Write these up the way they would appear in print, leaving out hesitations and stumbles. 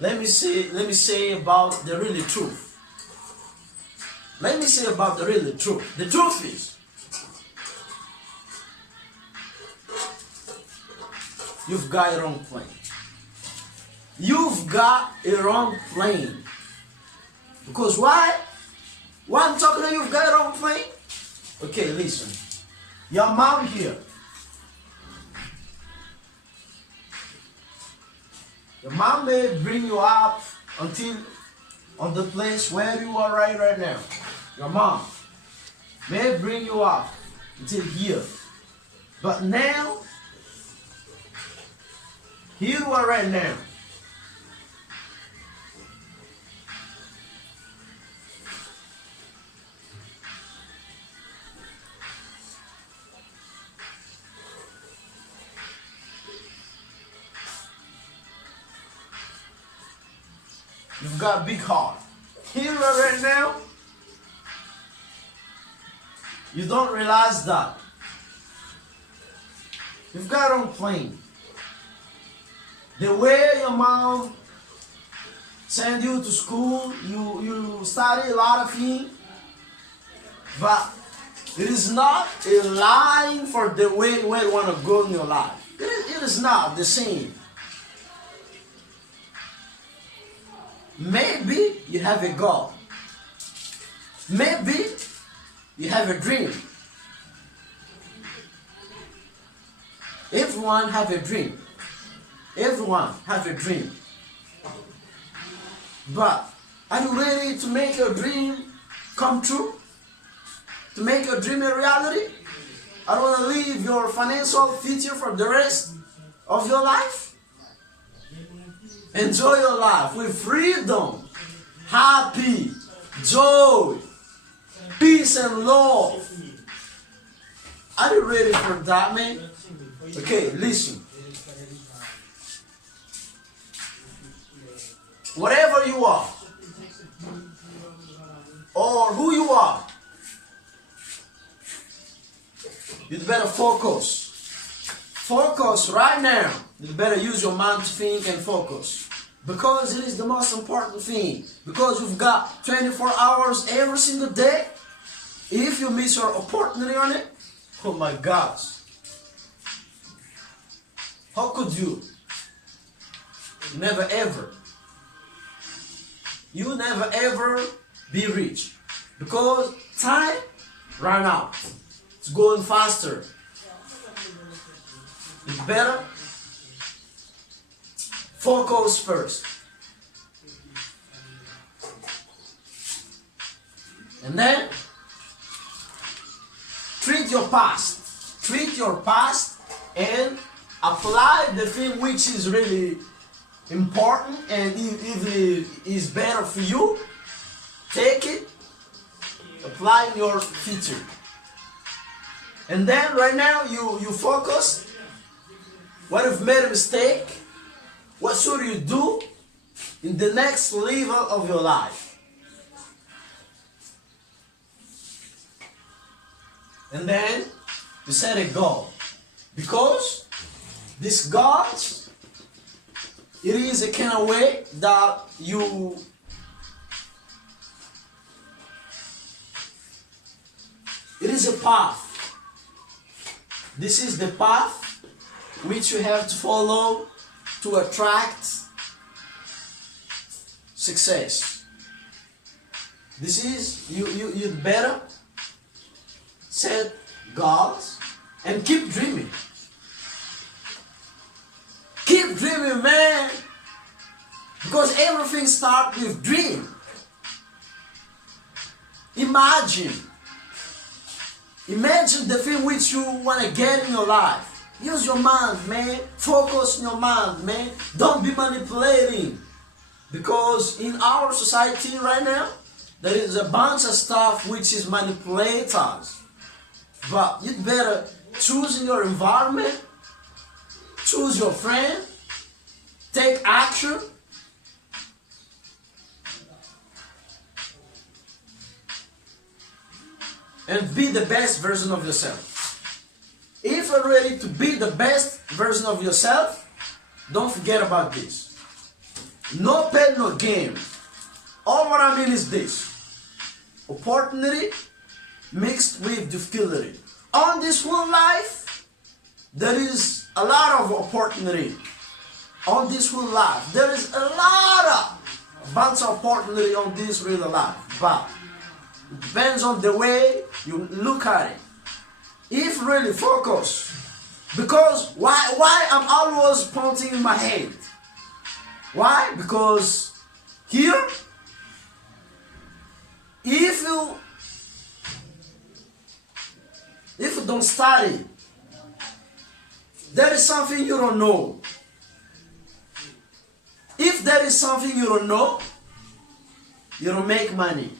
Let me say about the really truth. Let me say about the really truth. The truth is, you've got a wrong plane. You've got a wrong plane. Because why? Why I'm talking to you, you've got a wrong plane? Okay, listen. Your mom here. Your mom may bring you up until on the place where you are right now. Your mom may bring you up until here. But now, here you are right now. You've got a big heart. Here right now, you don't realize that. You've got your own plane. The way your mom send you to school, you study a lot of things, but it is not a line for the way where you want to go in your life. It is not the same. Maybe you have a goal. Maybe you have a dream. Everyone have a dream. Everyone have a dream. But are you ready to make your dream come true? To make your dream a reality? I don't want to live your financial future for the rest of your life. Enjoy your life with freedom, happy, joy, peace and love. Are you ready for that, man? Okay, listen. Whatever you are, or who you are, you'd better focus. Focus right now. You better use your mind to think and focus. Because it is the most important thing. Because you've got 24 hours every single day. If you miss your opportunity on it, oh my gosh. How could you? Never ever. You never ever be rich. Because time ran out. It's going faster. It's better. Focus first. And then treat your past. Treat your past and apply the thing which is really important, and if it is better for you, take it, apply in your future. And then right now you focus. What if you made a mistake? What should you do in the next level of your life? And then you set a goal. Because this goal, it is a kind of way that it is a path. This is the path which you have to follow to attract success. This is, you'd better set goals and keep dreaming. Keep dreaming, man. Because everything starts with dream. Imagine the thing which you want to get in your life. Use your mind, man. Focus on your mind, man. Don't be manipulating. Because in our society right now, there is a bunch of stuff which is manipulate us. But you'd better choose in your environment, choose your friend, take action, and be the best version of yourself. If you're ready to be the best version of yourself, don't forget about this. No pain, no gain. All what I mean is this: opportunity mixed with difficulty. On this whole life, there is a lot of opportunity. On this whole life, there is a lot of bunch of opportunity on this real life. But it depends on the way you look at it. If really focus, because why I'm always pointing in my head? Why? Because here, if you don't study, there is something you don't know. If there is something you don't know, you don't make money.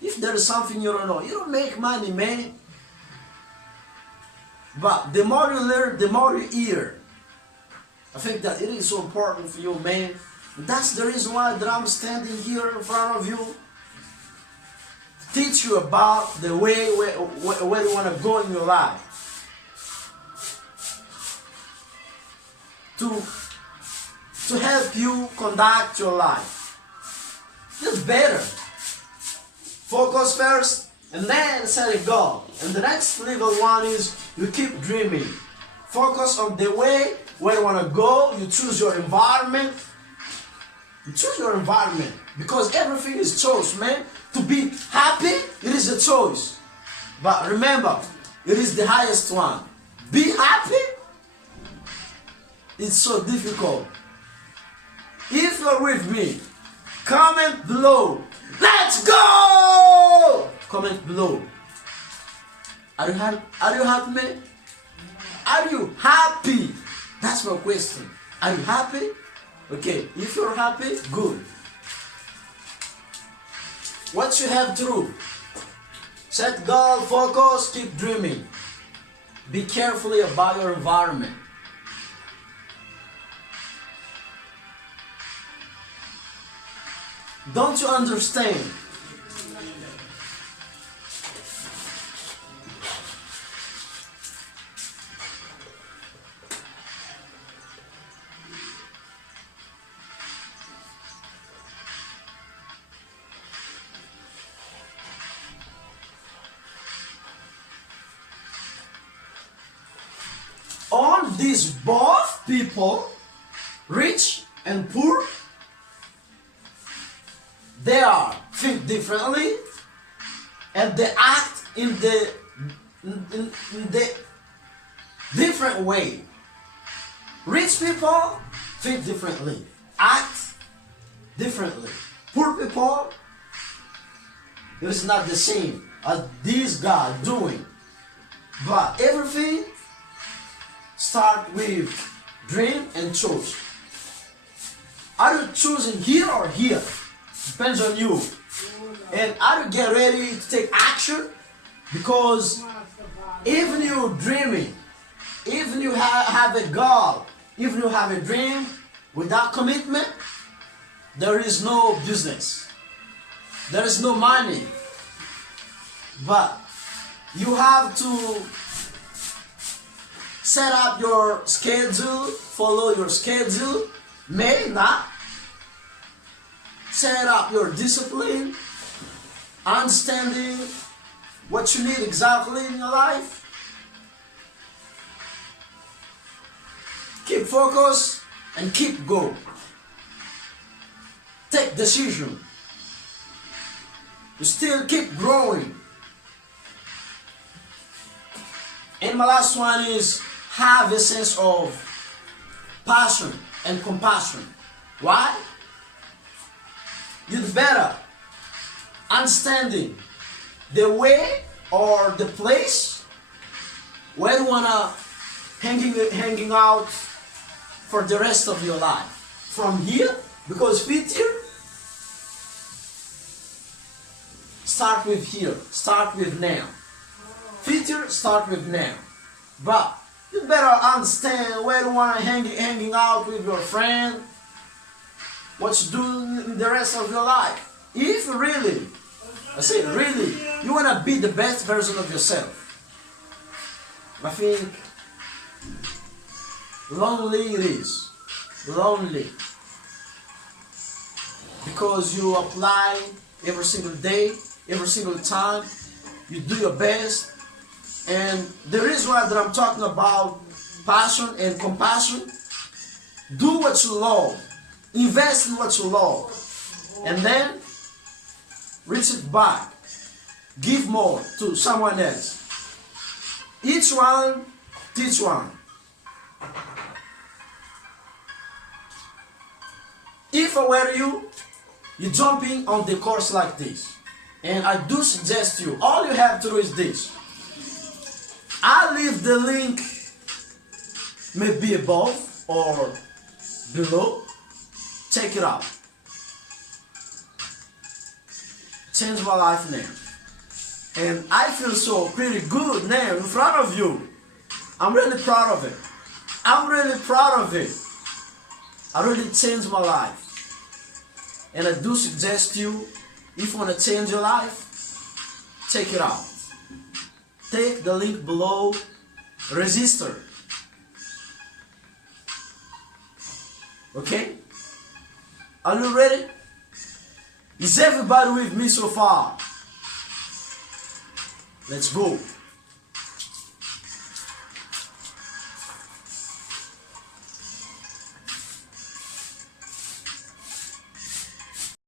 If there is something you don't know, you don't make money, man. But the more you learn, the more you hear. I think that it is so important for you, man. That's the reason why that I'm standing here in front of you. Teach you about the way where you want to go in your life. To help you conduct your life. It's better. Focus first, and then set a goal. And the next level one is you keep dreaming. Focus on the way where you want to go. You choose your environment. You choose your environment because everything is choice, man. To be happy, it is a choice. But remember, it is the highest one. Be happy, it's so difficult. If you're with me, comment below. Let's go! Comment below. Are you happy, man? Are you happy? That's my question. Are you happy? Okay, if you're happy, good. What you have to do? Set goal, focus, keep dreaming. Be carefully about your environment. Don't you understand? On these both people, rich and poor, they are think differently and they act in the different way. Rich people think differently, act differently. Poor people, it is not the same as these guys doing. But everything start with dream and choice. Are you choosing here or here? Depends on you. And are you get ready to take action? Because even you dreaming, even you have a goal, even you have a dream, without commitment, there is no business. There is no money. But you have to set up your schedule, follow your schedule, may not. Set up your discipline, understanding what you need exactly in your life. Keep focus and keep go. Take decision. You still keep growing. And my last one is have a sense of passion and compassion. Why? You'd better understanding the way or the place where you wanna hanging out for the rest of your life. From here, because future start with here, start with now. Future start with now. But you better understand where you wanna hanging out with your friend. What you do in the rest of your life. If really, I say really, you want to be the best version of yourself, I think lonely it is. Lonely. because you apply every single day, every single time. You do your best. And the reason why that I'm talking about passion and compassion, do what you love. Invest in what you love. And then reach it back. Give more to someone else. Each one, teach one. If I were you, you're jumping on the course like this. And I do suggest you, all you have to do is this. I'll leave the link maybe above or below. Check it out. Changed my life now. And I feel so pretty good now in front of you. I'm really proud of it. I'm really proud of it. I really changed my life. And I do suggest you, if you want to change your life, check it out. Take the link below, register. Okay? Are you ready? Is everybody with me so far? Let's go.